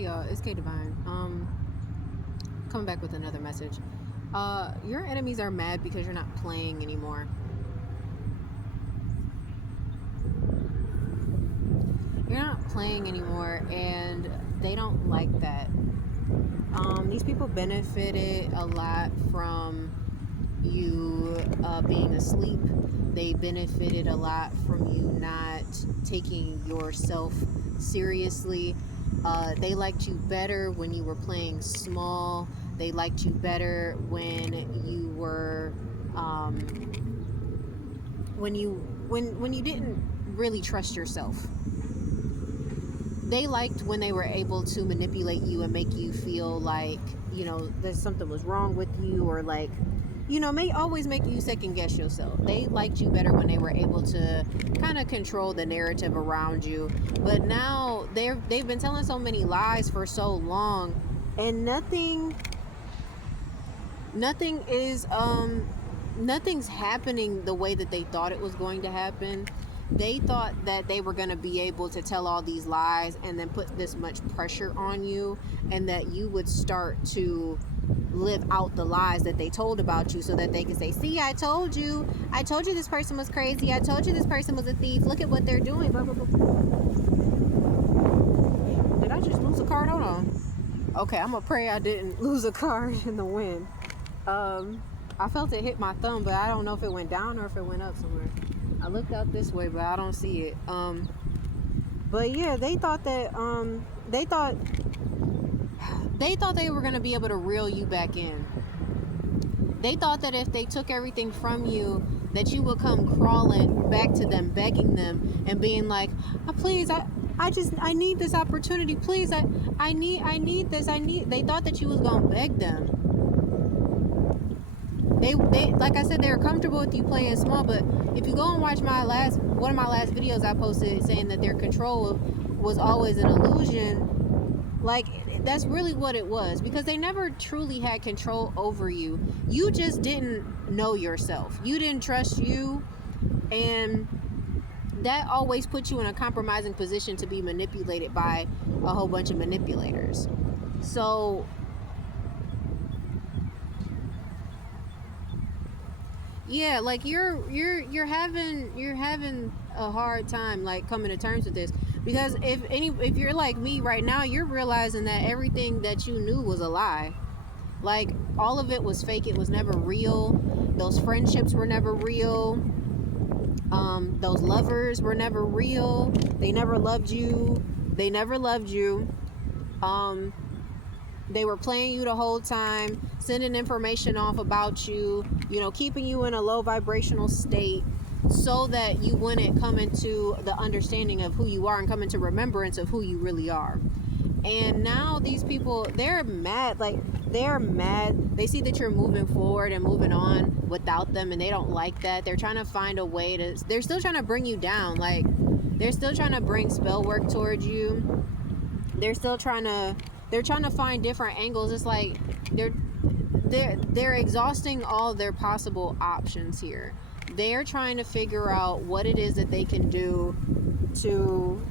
Hey y'all, it's K Divine. Coming back with another message. Your enemies are mad because you're not playing anymore. You're not playing anymore, and they don't like that. These people benefited a lot from you being asleep. They benefited a lot from you not taking yourself seriously. They liked you better when you were playing small. They liked you better when you were when you didn't really trust yourself. They liked when they were able to manipulate you and make you feel like, that something was wrong with you, or like, may always make you second guess yourself. They liked you better when they were able to kind of control the narrative around you. But now they've been telling so many lies for so long, and nothing is nothing's happening the way that they thought it was going to happen. They thought that they were going to be able to tell all these lies and then put this much pressure on you, and that you would start to live out the lies that they told about you, so that they can say, see, I told you this person was crazy, I told you this person was a thief, look at what they're doing, blah, blah, blah. Did I just lose a card? Hold on. Okay, I'm gonna pray I didn't lose a card in the wind. I felt it hit my thumb, but I don't know if it went down or if it went up somewhere. I looked out this way, but I don't see it. But yeah, they thought that they thought they were gonna be able to reel you back in. They thought that if they took everything from you, that you would come crawling back to them, begging them and being like, oh, please, I need this opportunity, please, I need this, they thought that you was gonna beg them. They like I said, they were comfortable with you playing small. But if you go and watch one of my last videos I posted saying that their control was always an illusion, like, that's really what it was, because they never truly had control over you. You just didn't know yourself. You didn't trust you, and that always puts you in a compromising position to be manipulated by a whole bunch of manipulators. So yeah, like you're having a hard time like coming to terms with this, because if you're like me right now, you're realizing that everything that you knew was a lie. Like, all of it was fake. It was never real. Those friendships were never real. Those lovers were never real. They never loved you. Um, they were playing you the whole time, sending information off about you, keeping you in a low vibrational state, so that you wouldn't come into the understanding of who you are and come into remembrance of who you really are. And now these people, they're mad. They see that you're moving forward and moving on without them, and they don't like that. They're trying to find a way they're still trying to bring you down. Like, they're still trying to bring spell work towards you. They're trying to find different angles. It's like they're exhausting all their possible options here. They're trying to figure out what it is that they can do to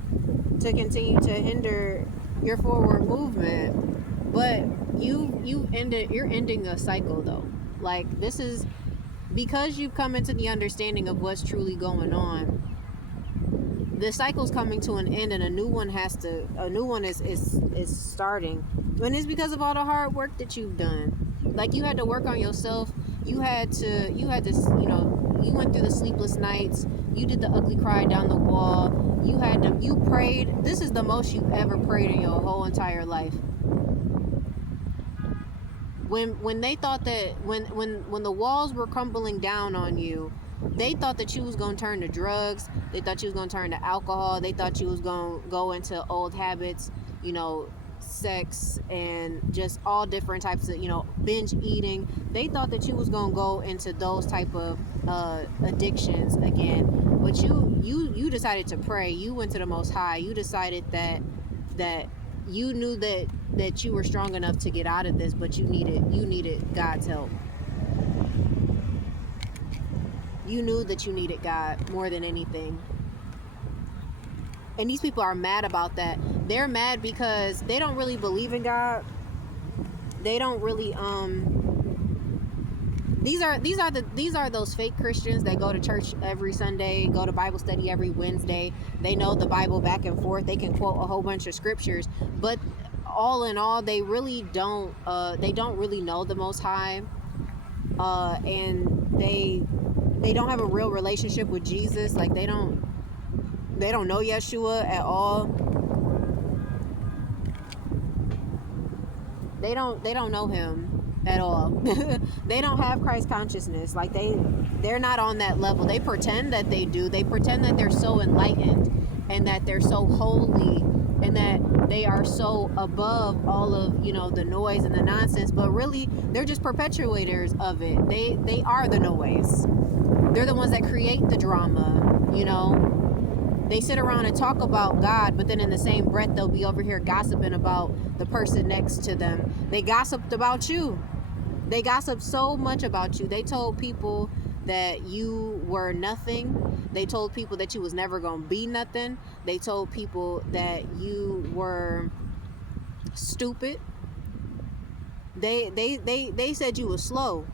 continue to hinder your forward movement. But you're ending a cycle, though. Like, this is because you've come into the understanding of what's truly going on. The cycle's coming to an end, and a new one is starting. And it's because of all the hard work that you've done. Like, you had to work on yourself. You had to you went through the sleepless nights. You did the ugly cry down the wall. You prayed. This is the most you've ever prayed in your whole entire life. When they thought that when the walls were crumbling down on you, they thought that you was going to turn to drugs. They thought you was going to turn to alcohol. They thought you was going to go into old habits, sex, and just all different types of, binge eating. They thought that you was going to go into those type of addictions again. But you decided to pray. You went to the Most High. You decided that you knew that you were strong enough to get out of this, but you needed God's help. You knew that you needed God more than anything. And these people are mad about that. They're mad because they don't really believe in God. They don't really these are those fake Christians that go to church every Sunday, go to Bible study every Wednesday. They know the Bible back and forth. They can quote a whole bunch of scriptures, but all in all, they really don't really know the Most High, and they don't have a real relationship with Jesus. Like they don't know Yeshua at all. They don't know him at all. They don't have Christ consciousness. Like they're not on that level. They pretend that they do. They pretend that they're so enlightened and that they're so holy and that they are so above all of, the noise and the nonsense, but really they're just perpetuators of it. They are the noise. They're the ones that create the drama. They sit around and talk about God, but then in the same breath they'll be over here gossiping about the person next to them. They gossiped about you. They gossiped so much about you. They told people that you were nothing. They told people that you was never gonna be nothing. They told people that you were stupid. They said you were slow.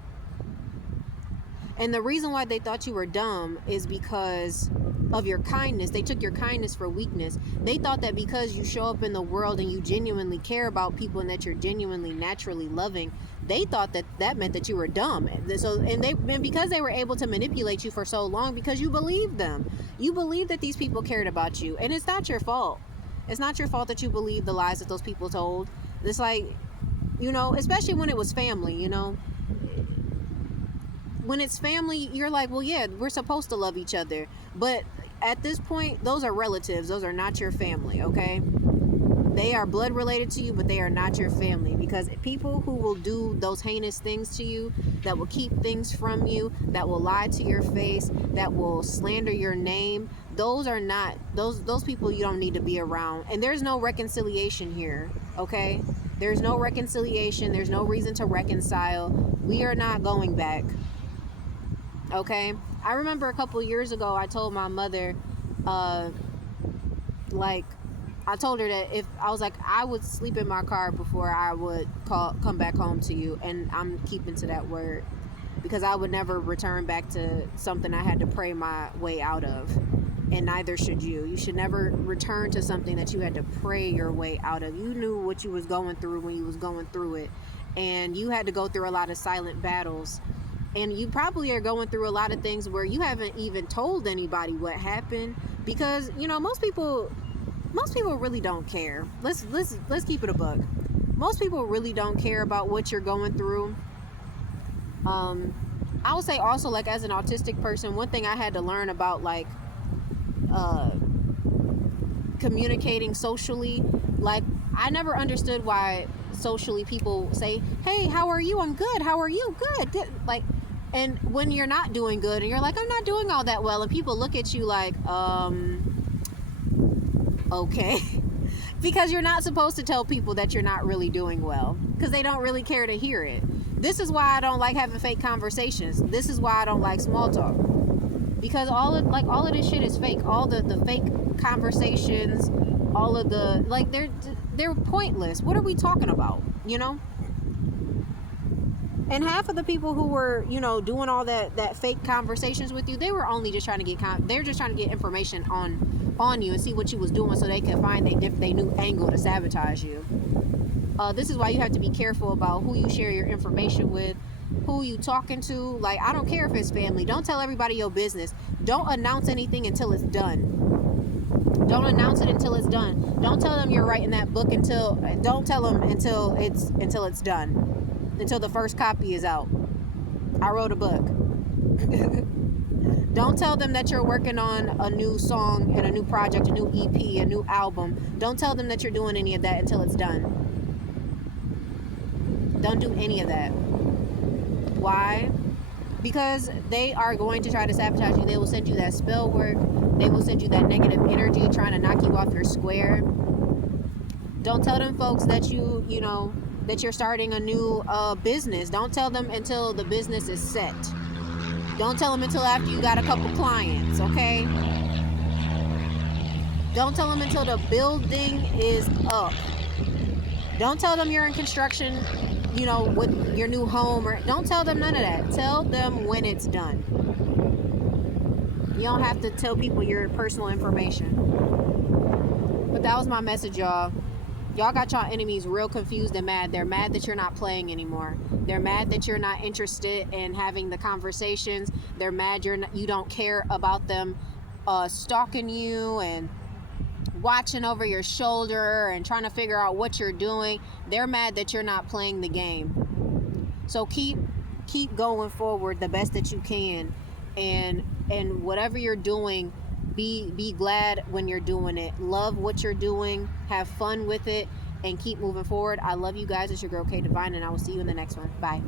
And the reason why they thought you were dumb is because of your kindness. They took your kindness for weakness. They thought that because you show up in the world and you genuinely care about people and that you're genuinely naturally loving, they thought that meant that you were dumb. And because they were able to manipulate you for so long, because you believed them. You believed that these people cared about you. And it's not your fault. It's not your fault that you believed the lies that those people told. It's like, especially when it was family, When it's family, you're like, well, yeah, we're supposed to love each other. But at this point, those are relatives. Those are not your family, okay? They are blood related to you, but they are not your family. Because people who will do those heinous things to you, that will keep things from you, that will lie to your face, that will slander your name, those are not, those people you don't need to be around. And there's no reconciliation here, okay? There's no reconciliation. There's no reason to reconcile. We are not going back. Okay, I remember a couple years ago, I told my mother, I told her that I would sleep in my car before I would come back home to you, and I'm keeping to that word, because I would never return back to something I had to pray my way out of, and neither should you. You should never return to something that you had to pray your way out of. You knew what you was going through when you was going through it, and you had to go through a lot of silent battles. And you probably are going through a lot of things where you haven't even told anybody what happened, because most people really don't care. Let's keep it a buck. Most people really don't care about what you're going through. I would say also, like, as an autistic person, one thing I had to learn about, like, communicating socially, like, I never understood why socially people say, hey, how are you? I'm good. How are you? Good. Like, and when you're not doing good and you're like, I'm not doing all that well, and people look at you like, okay. Because you're not supposed to tell people that you're not really doing well, because they don't really care to hear it. This is why I don't like having fake conversations. This is why I don't like small talk, because all of this shit is fake. All the fake conversations, all of the, like, they're pointless. What are we talking about? And half of the people who were, doing all that fake conversations with you, they were only just trying to get information on you and see what you was doing, so they could find they new angle to sabotage you. This is why you have to be careful about who you share your information with, who you talking to. Like, I don't care if it's family. Don't tell everybody your business. Don't announce anything until it's done. Don't announce it until it's done. Don't tell them you're writing that book don't tell them until it's done. Until the first copy is out. I wrote a book. Don't tell them that you're working on a new song and a new project, a new EP, a new album. Don't tell them that you're doing any of that until it's done. Don't do any of that. Why? Because they are going to try to sabotage you. They will send you that spell work. They will send you that negative energy trying to knock you off your square. Don't tell them folks that that you're starting a new business. Don't tell them until the business is set. Don't tell them until after you got a couple clients, okay? Don't tell them until the building is up. Don't tell them you're in construction, with your new home, or don't tell them none of that. Tell them when it's done. You don't have to tell people your personal information. But that was my message, y'all. Y'all got y'all enemies real confused and mad. They're mad that you're not playing anymore. They're mad that you're not interested in having the conversations. They're mad you don't care about them stalking you and watching over your shoulder and trying to figure out what you're doing. They're mad that you're not playing the game. So keep going forward the best that you can, and whatever you're doing, be glad when you're doing it. Love what you're doing, have fun with it, and keep moving forward. I love you guys. It's your girl K Divine, and I will see you in the next one. Bye.